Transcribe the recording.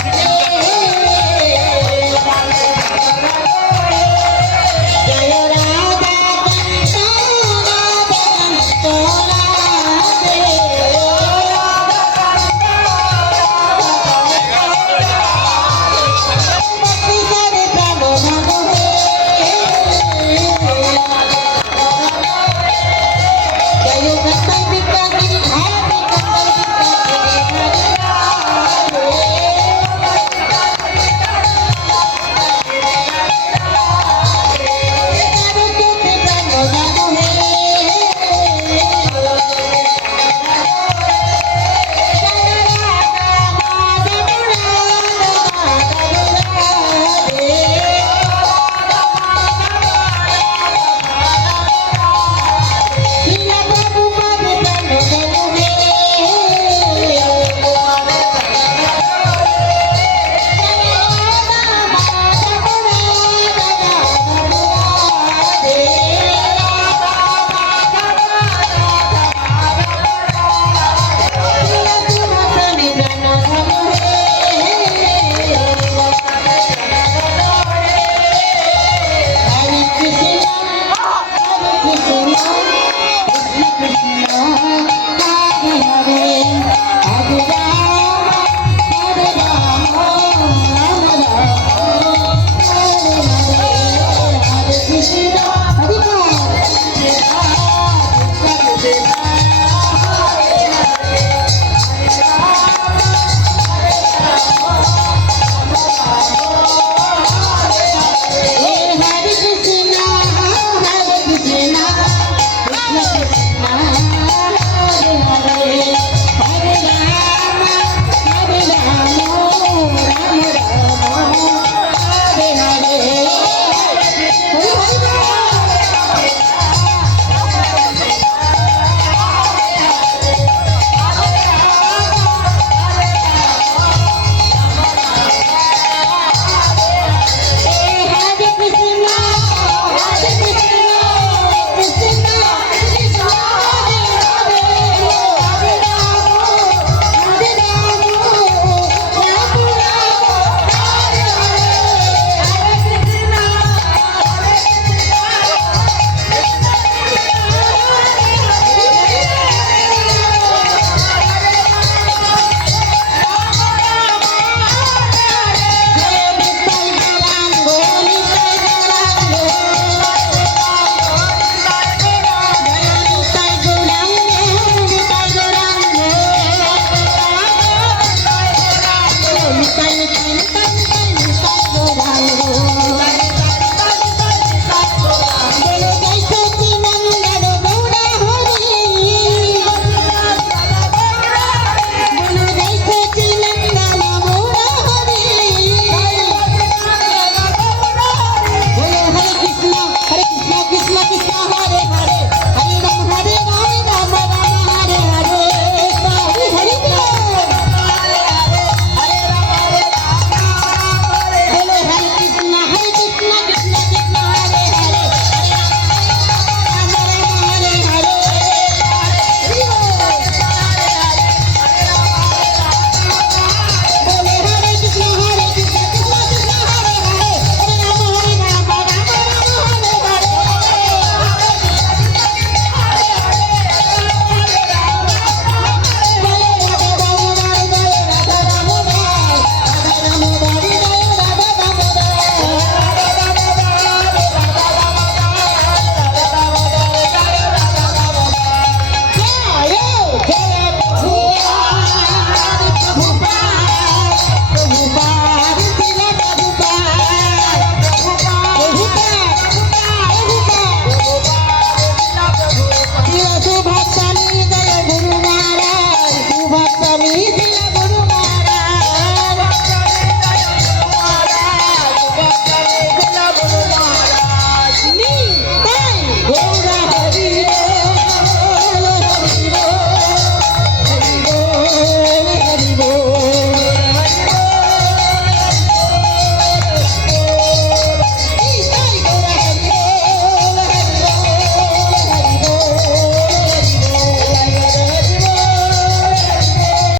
Thank you.